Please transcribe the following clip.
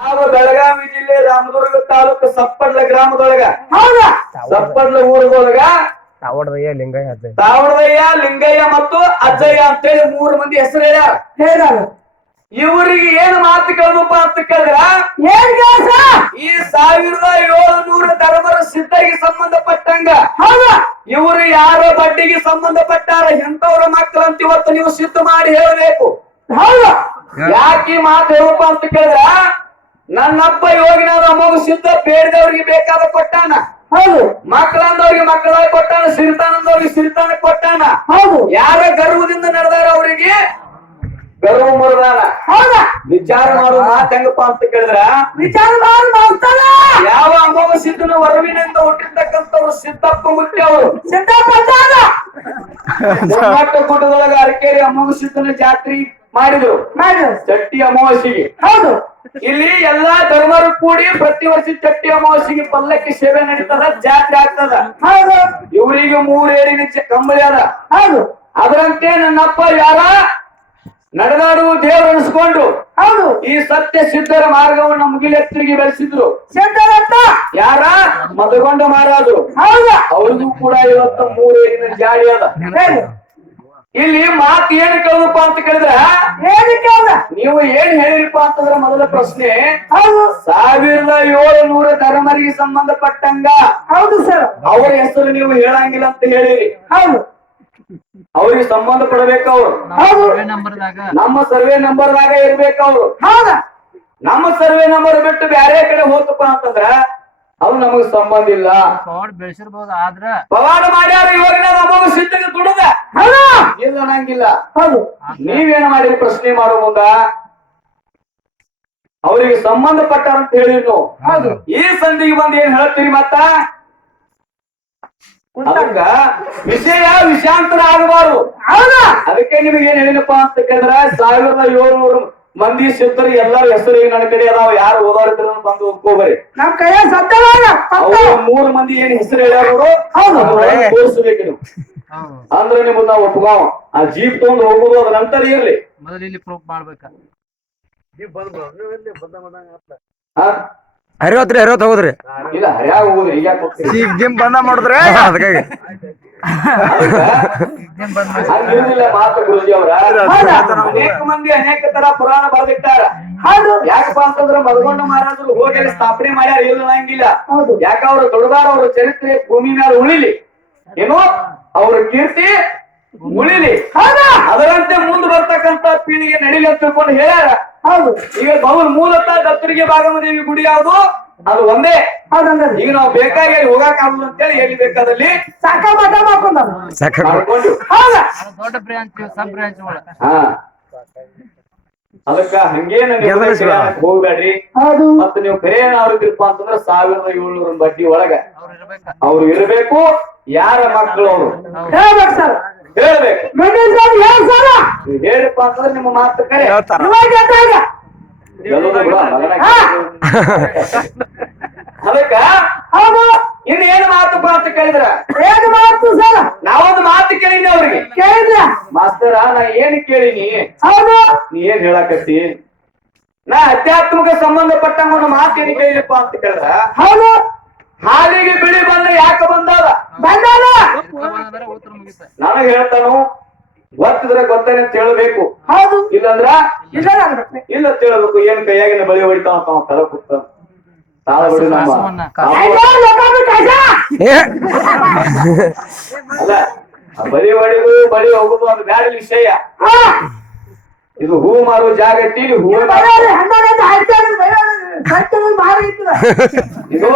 ನಾವು ಬೆಳಗಾವಿ ಜಿಲ್ಲೆ ರಾಮದುರ್ಗ ತಾಲೂಕು ಸಪ್ಪಡ್ಲ ಗ್ರಾಮದೊಳಗ ಸಪ್ಪಡ್ಲ ಊರದೊಳಗ ತಾವಡದಯ್ಯ ಲಿಂಗಯ್ಯ ಅಜ್ಜಯ್ಯ ತಾವಡದಯ್ಯ ಲಿಂಗಯ್ಯ ಮತ್ತು ಅಜ್ಜಯ್ಯ ಅಂತೇಳಿ 3 ಮಂದಿ ಹೆಸರು ಹೇಳ್ಯಾರ. ಇವರಿಗೆ ಏನ್ ಮಾತು ಕೇಳಪ್ಪ ಅಂತ ಕೇಳಿದ್ರ ಈ 1700 ಧರ್ಮರ ಸಿದ್ಧಗೆ ಸಂಬಂಧಪಟ್ಟಂಗ ಇವರು ಯಾರ ಬಡ್ಡಿಗೆ ಸಂಬಂಧಪಟ್ಟಾರ ಇಂಥವ್ರ ಮಕ್ಕಳಂತ ಇವತ್ತು ನೀವು ಸಿದ್ಧ ಮಾಡಿ ಹೇಳಬೇಕು. ಯಾಕೆ ಮಾತು ಹೇಳಪ್ಪ ಅಂತ ಕೇಳಿದ್ರ ನನ್ನಪ್ಪ ಯೋಗಿನಾಥ ಅಮೋಘ ಸಿದ್ಧ ಬೇಡದವ್ರಿಗೆ ಬೇಕಾದ ಕೊಟ್ಟಾನ, ಮಕ್ಕಳಂದವ್ರಿಗೆ ಮಕ್ಕಳಾಗಿ ಕೊಟ್ಟಾನ, ಸಿರಿತಾನಂದವ್ರಿಗೆ ಸಿರಿತಾನ ಕೊಟ್ಟಾನ. ಯಾರ ಗರ್ವದಿಂದ ನಡೆದಾರ ಅವರಿಗೆ ಗರ್ವ ಮುರಿದಾನ. ವಿಚಾರ ಮಾಡುವ ಮಾತು ಹೆಂಗಪ್ಪ ಅಂತ ಕೇಳಿದ್ರ ಯಾವ ಅಮೋಘ ಸಿದ್ಧನ ವರವಿನಿಂದ ಹುಟ್ಟಿರ್ತಕ್ಕಂಥವ್ರು ಸಿದ್ದಪ್ಪ ಮುಟ್ಟಿ ಅವರು ಮಟ್ಟ ಗುಡ್ಡದೊಳಗ ಅರಕೇರಿ ಅಮೋಘ ಸಿದ್ಧನ ಜಾತ್ರೆ ಮಾಡಿದ್ರು ಚಟ್ಟಿ ಅಮಾವಾಸ್ಯೆಗೆ. ಇಲ್ಲಿ ಎಲ್ಲಾ ಧರ್ಮರು ಕೂಡಿ ಪ್ರತಿ ವರ್ಷ ಚಟ್ಟಿ ಅಮಾವಾಸ್ಯೆಗೆ ಪಲ್ಲಕ್ಕಿ ಸೇವೆ ನಡೀತದ, ಜಾತ್ರೆ ಆಗ್ತದ. ಇವರಿಗೆ 3 ಏಡಿನ ಕಂಬಳಿ ಅದ. ಅದರಂತೆ ನನ್ನಪ್ಪ ಯಾರ ನಡೆದಾಡುವ ದೇವರು ಅನಿಸ್ಕೊಂಡು ಈ ಸತ್ಯ ಸಿದ್ಧರ ಮಾರ್ಗವನ್ನು ಮುಗಿಲೆತ್ತರಿಗೆ ಬೆಳೆಸಿದ್ರು. ಯಾರ ಮದಗೊಂಡ ಮಹಾರಾಜರು ಅವ್ರಿಗೂ ಕೂಡ ಇವತ್ತ 3 ಏಡಿನ ಜಾಡಿ ಅದ. ಇಲ್ಲಿ ಮಾತು ಏನ್ ಕೇಳಪ್ಪ ಅಂತ ಕೇಳಿದ್ರ ನೀವು ಏನ್ ಹೇಳಿರಿಪ್ಪ ಅಂತಂದ್ರ ಮೊದಲ ಪ್ರಶ್ನೆ 1700 ಧರ್ಮರಿಗೆ ಸಂಬಂಧಪಟ್ಟಂಗ ಅವ್ರ ಹೆಸರು ನೀವು ಹೇಳಂಗಿಲ್ಲ ಅಂತ ಹೇಳಿರಿ. ಅವ್ರಿಗೆ ಸಂಬಂಧ ಪಡಬೇಕು. ಅವ್ರು ನಮ್ಮ ಸರ್ವೆ ನಂಬರ್ದಾಗ ಇರ್ಬೇಕು. ಅವ್ರು ನಮ್ಮ ಸರ್ವೆ ನಂಬರ್ ಬಿಟ್ಟು ಬೇರೆ ಕಡೆ ಹೋತಪ್ಪ ಅಂತಂದ್ರ ಅವ್ ನಮಗ್ ಸಂಬಂಧ ಇಲ್ಲ. ಬೆಳೆಸಿರ್ಬೋದು ಆದ್ರ ಪವಾಡ ಮಾಡ್ಯಾರ ಇವಾಗ ನಮಗ ಸಿದ್ಧಗೆ ದುಡದ ಇಲ್ಲ ಅನ್ನಂಗಿಲ್ಲ. ನೀವೇನ್ ಮಾಡಿರಿ ಪ್ರಶ್ನೆ ಮಾಡೋ ಮುಂದ ಅವರಿಗೆ ಸಂಬಂಧಪಟ್ಟಾರ ಅಂತ ಹೇಳಿದ್ರು. ಈ ಸಂಧಿಗೆ ಬಂದು ಏನ್ ಹೇಳ್ತೀರಿ ಮತ್ತ ಅದಕ್ಕ ವಿಷಯ ವಿಷಾಂತರ ಆಗಬಾರ್ದು. ಅದಕ್ಕೆ ನಿಮಗೆ ಏನ್ ಹೇಳಿನಪ್ಪ ಅಂತ ಕೇಳಿದ್ರ 1700 ಮಂದಿ ಸಿದ್ಧರು ಎಲ್ಲಾರ ಹೆಸರು ನನ್ನ ಕಡೆ ಅದಾವ. ಯಾರು ಓದಾಡಿದ್ರ ಬಂದು ಹೋಗ್ಕೋಬರಿ. ನಮ್ ಕೈಯ 3 ಮಂದಿ ಏನ್ ಹೆಸರು ಹೇಳ್ಯಾರ ತೋರಿಸ್ಬೇಕು ನೀವು. ಅಂದ್ರೆ ನಿಮ್ಗೆ ನಾವು ಒಪ್ಗಾವ ಆ ಜೀಪ್ ತಗೊಂಡು ಹೋಗುದು ಅದ ನಂತರ ಇರ್ಲಿ. ಮೊದಲು ಇಲ್ಲಿ ಪ್ರೂಫ್ ಮಾಡ್ಬೇಕ. ಹರಿವತ್ರಿ ಹೋಗುದ್ರಿ ಇಲ್ಲ ಹರ್ಯಾಗ ಹೋಗುದ್ರಿ ಈಗ ಜಿಮ್ ಬಂದ ಮಾಡಿದ್ರೆ ಅದಕ್ಕಾಗಿ ಹಂಗಿರುದಿಲ್ಲ ಮಾತು ಗುರುಜಿ ಅವರ. ಅನೇಕ ಮಂದಿ ಅನೇಕ ತರ ಪುರಾಣ ಬರೆದಿಟ್ಟಾರ. ಯಾಕಪ್ಪ ಅಂತಂದ್ರ ಮದಗೊಂಡ ಮಹಾರಾಜರು ಹೋಗಿ ಸ್ಥಾಪನೆ ಮಾಡ್ಯಾರ ಇಲ್ಲ ನಂಗಿಲ್ಲ. ಯಾಕ ಅವ್ರು ದೊಡ್ಡದಾರ ಅವ್ರ ಚರಿತ್ರೆ ಭೂಮಿ ಮೇಲೆ ಉಳಿಲಿ, ಏನು ಅವ್ರ ಕೀರ್ತಿ ಉಳಿಲಿ, ಅದರಂತೆ ಮುಂದೆ ಬರ್ತಕ್ಕಂತ ಪೀಳಿಗೆ ನಡಿಲಿ ಅಂತ ತಿಳ್ಕೊಂಡು ಹೇಳ್ಯಾರ. ಈಗ ಬೌಲ್ ಮೂಲತಃ ದತ್ತರಿಗೆ ಭಾಗಮದೇವಿ ಗುಡಿ ಯಾವುದು ಅದು ಒಂದೇ. ಈಗ ನಾವು ಬೇಕಾಗಿ ಹೋಗಾಕ ಆಗುದು ಅಂತೇಳಿ ಎಲ್ಲಿ ಬೇಕಾದಲ್ಲಿ ಮಾಡ್ಕೊಂಡು ದೊಡ್ಡ ಬ್ರಾಂಚ್ ಸಬ್ ಬ್ರಾಂಚ್ ಅದಕ್ಕ ಹಂಗೇನ ಹೋಗ್ಬೇಡ್ರಿ. ಮತ್ತ ನೀವು ಕರೆ ಏನಾವ್ರಿದ್ರಪ್ಪ ಅಂತಂದ್ರ 1700 ಬಡ್ಡಿ ಒಳಗ ಅವ್ರು ಇರ್ಬೇಕು. ಯಾರ ಮಕ್ಕಳು ಅವರು ಹೇಳ್ಬೇಕು. ಹೇಳಿಪ್ಪ ಅಂತಂದ್ರೆ ನಿಮ್ಮ ಮಾತು ಕರೆ ಅದಕ್ಕ ಇನ್ನೇನು ಮಾತಪ್ಪ ಅಂತ ಕೇಳಿದ್ರ ನಾವೊಂದು ಮಾತು ಕೇಳಿನಿ ಅವ್ರಿಗೆ. ಮಾಸ್ತರ ನಾ ಏನ್ ಕೇಳಿನಿ ನೀ ಏನ್ ಹೇಳಕತ್ತಿ? ನಾ ಅಧ್ಯಾತ್ಮಕ ಸಂಬಂಧಪಟ್ಟಂಗ ಒಂದು ಮಾತು ಏನ್ ಕೇಳಿರಪ್ಪ ಅಂತ ಕೇಳಿದ್ರ ಹಾಲಿಗೆ ಬಿಳಿ ಬಣ್ಣ ಯಾಕೆ ಬಂದದ ನನಗ್ ಹೇಳ್ತಾನು. ಗೊತ್ತಿದ್ರೆ ಗೊತ್ತೇನೆ ಅಂತ ಹೇಳ್ಬೇಕು, ಇಲ್ಲಂದ್ರ ಇಲ್ಲ ಅಂತ ಹೇಳ್ಬೇಕು. ಏನ್ ಕೈಯಾಗಿನ ಬಳಿ ಹೊಡಿತಾವ ಕದ ಕೂತ ತಾಳ ಹೊಡಿ ನಮ್ಮ ಅಲ್ಲ ಬಳಿ ಹೊಡಿದು ಬಳಿ ಹೋಗುದು ಅದು ಬ್ಯಾಡ ವಿಷಯ. ಇದು ಹೂ ಮಾರುವ ಜಾಗ ಐತಿ. ಹೂ ಇದು